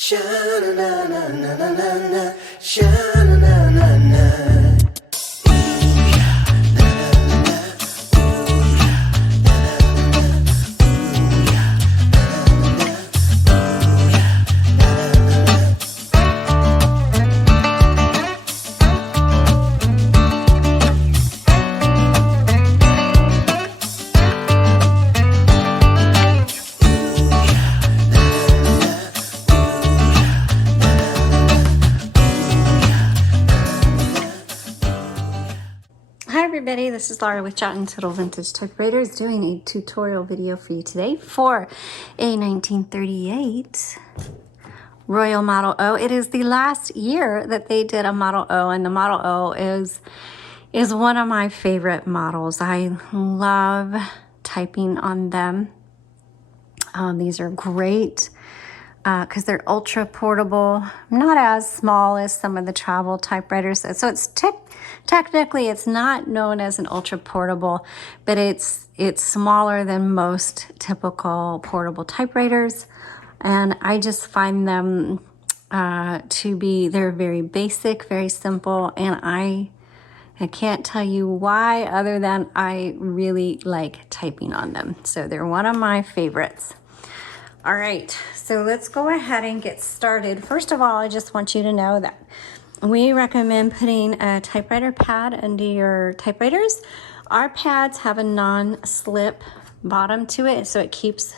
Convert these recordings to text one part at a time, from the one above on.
Sha-na-na-na-na-na-na-na, sha-na-na-na-na. Hi everybody, this is Laura with Jot and Tittle Vintage Typewriters doing a tutorial video for you today for a 1938 Royal Model O. It is the last year that they did a Model O, and the Model O is one of my favorite models. I love typing on them. These are great because they're ultra portable, not as small as some of the travel typewriters. So it's technically it's not known as an ultra portable, but it's smaller than most typical portable typewriters. And I just find them they're very basic, very simple, and I can't tell you why other than I really like typing on them. So they're one of my favorites. All right, so let's go ahead and get started. First of all, I just want you to know that we recommend putting a typewriter pad under your typewriters. Our pads have a non-slip bottom to it, so it keeps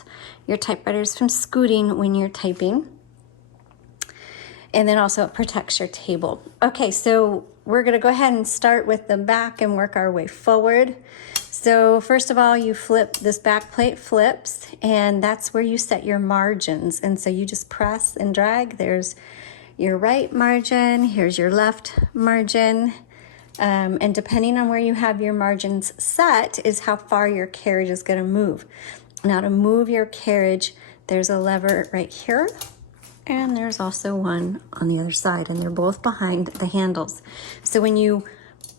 your typewriters from scooting when you're typing. And then also it protects your table. Okay, so we're gonna go ahead and start with the back and work our way forward. So first of all, you flip, this back plate flips, and that's where you set your margins. And so you just press and drag. There's your right margin, here's your left margin. And depending on where you have your margins set is how far your carriage is gonna move. Now to move your carriage, there's a lever right here, and there's also one on the other side, and they're both behind the handles. So when you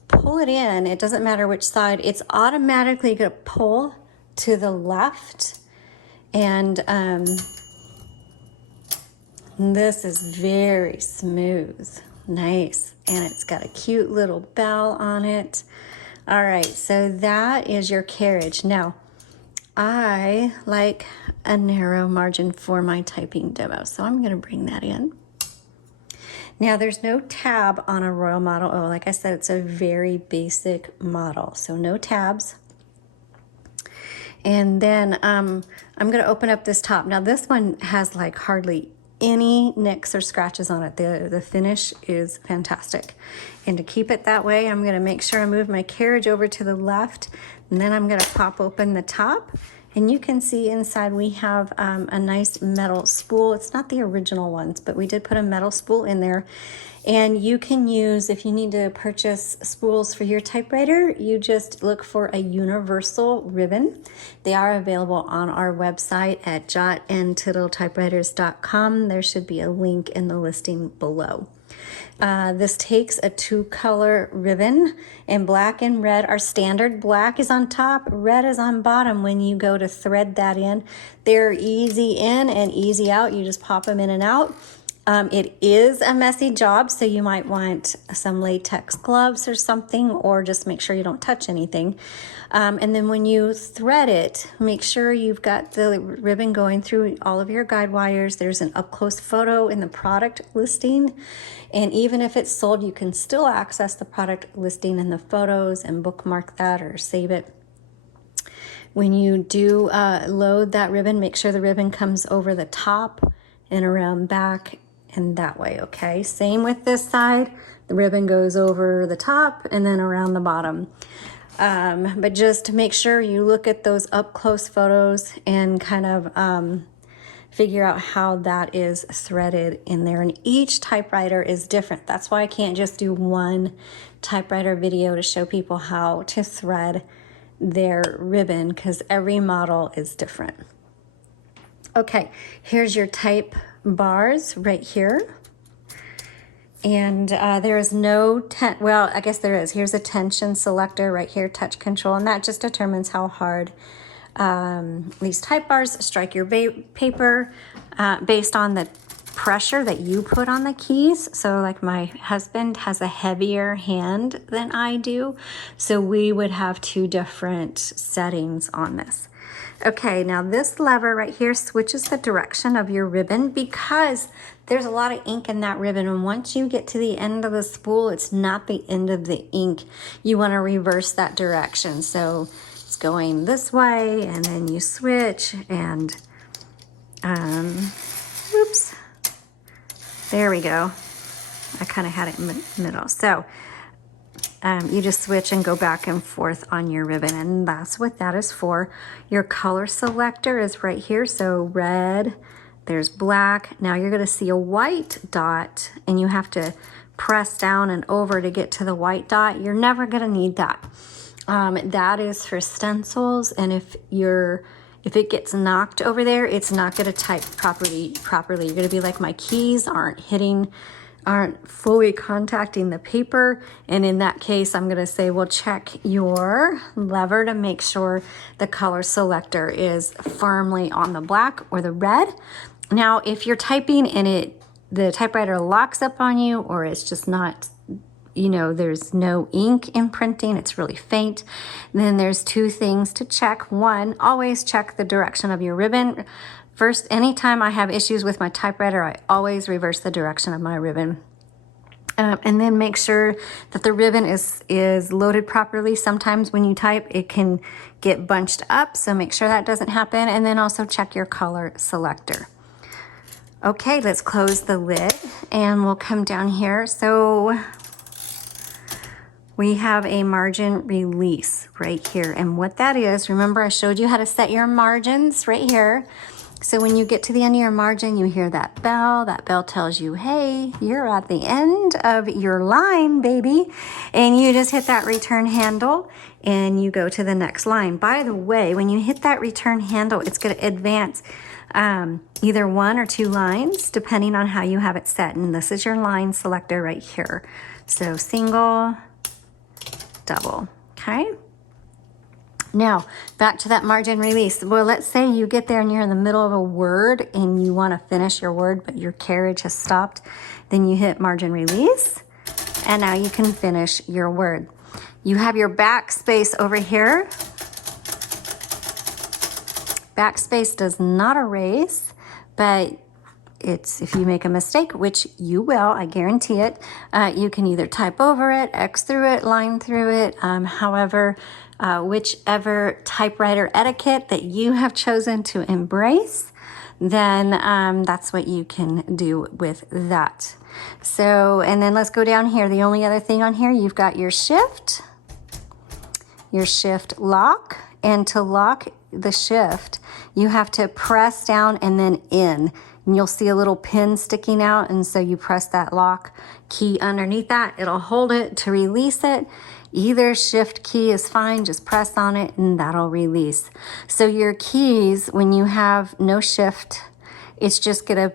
pull it in, it doesn't matter which side, it's automatically going to pull to the left. And this is very smooth, nice, and it's got a cute little bell on it. All right, so that is your carriage. Now, I like a narrow margin for my typing demo, so I'm going to bring that in. Now, there's no tab on a Royal Model O. Like I said, it's a very basic model, so no tabs. And then I'm going to open up this top. Now, this one has like hardly any nicks or scratches on it. The finish is fantastic. And to keep it that way, I'm going to make sure I move my carriage over to the left, and then I'm going to pop open the top. And you can see inside we have a nice metal spool. It's not the original ones, but we did put a metal spool in there. And you can use, if you need to purchase spools for your typewriter, you just look for a universal ribbon. They are available on our website at jotandtittletypewriters.com. There should be a link in the listing below. This takes a 2-color ribbon, and black and red are standard. Black is on top, red is on bottom. When you go to thread that in, they're easy in and easy out. You just pop them in and out. It is a messy job, so you might want some latex gloves or something, or just make sure you don't touch anything. And then when you thread it, make sure you've got the ribbon going through all of your guide wires. There's an up-close photo in the product listing. And even if it's sold, you can still access the product listing and the photos and bookmark that or save it. When you do load that ribbon, make sure the ribbon comes over the top and around back and that way, okay? Same with this side. The ribbon goes over the top and then around the bottom. But just make sure you look at those up-close photos and kind of figure out how that is threaded in there. And each typewriter is different. That's why I can't just do one typewriter video to show people how to thread their ribbon, because every model is different. Okay, here's your type bars right here. And there is no, well, I guess there is. Here's a tension selector right here, touch control, and that just determines how hard these type bars strike your paper based on the pressure that you put on the keys. So like my husband has a heavier hand than I do, so we would have two different settings on this. Okay, now this lever right here switches the direction of your ribbon because there's a lot of ink in that ribbon, and once you get to the end of the spool, it's not the end of the ink. You want to reverse that direction. So it's going this way, and then you switch, and oops, there we go. I kind of had it in the middle. So you just switch and go back and forth on your ribbon, and that's what that is for. Your color selector is right here. So red, there's black. Now you're gonna see a white dot, and you have to press down and over to get to the white dot. You're never gonna need that. That is for stencils, and if it gets knocked over there, it's not gonna type properly. You're gonna be like, my keys aren't fully contacting the paper, and in that case I'm going to say, well, check your lever to make sure the color selector is firmly on the black or the red. Now if you're typing and the typewriter locks up on you, or it's just not, you know, there's no ink imprinting, it's really faint, then there's two things to check. One, always check the direction of your ribbon. First, anytime I have issues with my typewriter, I always reverse the direction of my ribbon. And then make sure that the ribbon is loaded properly. Sometimes when you type, it can get bunched up, so make sure that doesn't happen. And then also check your color selector. Okay, let's close the lid, and we'll come down here. So we have a margin release right here. And what that is, remember I showed you how to set your margins right here. So when you get to the end of your margin, you hear that bell. That bell tells you, hey, you're at the end of your line, baby. And you just hit that return handle and you go to the next line. By the way, when you hit that return handle, it's going to advance either 1 or 2 lines, depending on how you have it set. And this is your line selector right here. So single, double, okay? Now, back to that margin release. Well, let's say you get there and you're in the middle of a word and you want to finish your word, but your carriage has stopped. Then you hit margin release, and now you can finish your word. You have your backspace over here. Backspace does not erase, but it's if you make a mistake, which you will, I guarantee it, you can either type over it, X through it, line through it, however, whichever typewriter etiquette that you have chosen to embrace, then that's what you can do with that. So, and then let's go down here. The only other thing on here, you've got your shift lock, and to lock the shift, you have to press down and then in. And you'll see a little pin sticking out, and so you press that lock key underneath that. It'll hold it. To release it, either shift key is fine, just press on it and that'll release. So your keys, when you have no shift, it's just gonna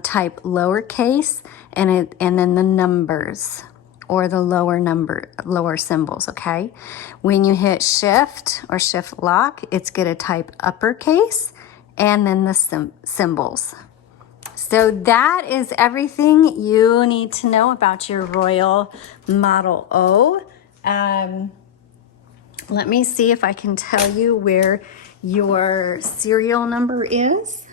type lowercase and then the numbers or the lower symbols, okay? When you hit shift or shift lock, it's gonna type uppercase and then the symbols. So that is everything you need to know about your Royal Model O. Let me see if I can tell you where your serial number is.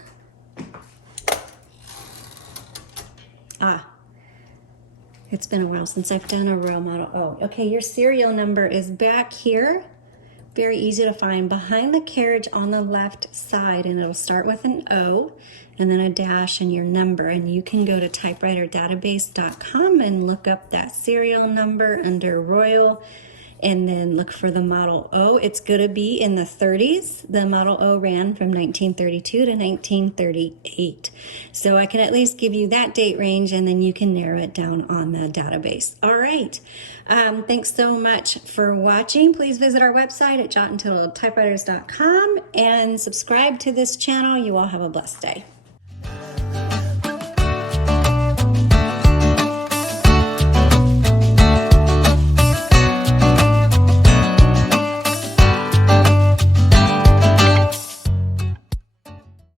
It's been a while since I've done a Royal Model O. Okay, your serial number is back here. Very easy to find, behind the carriage on the left side, and it'll start with an O and then a dash and your number, and you can go to typewriterdatabase.com and look up that serial number under Royal and then look for the Model O. It's going to be in the 30s. The Model O ran from 1932 to 1938. So I can at least give you that date range, and then you can narrow it down on the database. All right. Thanks so much for watching. Please visit our website at jotandtittletypewriters.com and subscribe to this channel. You all have a blessed day.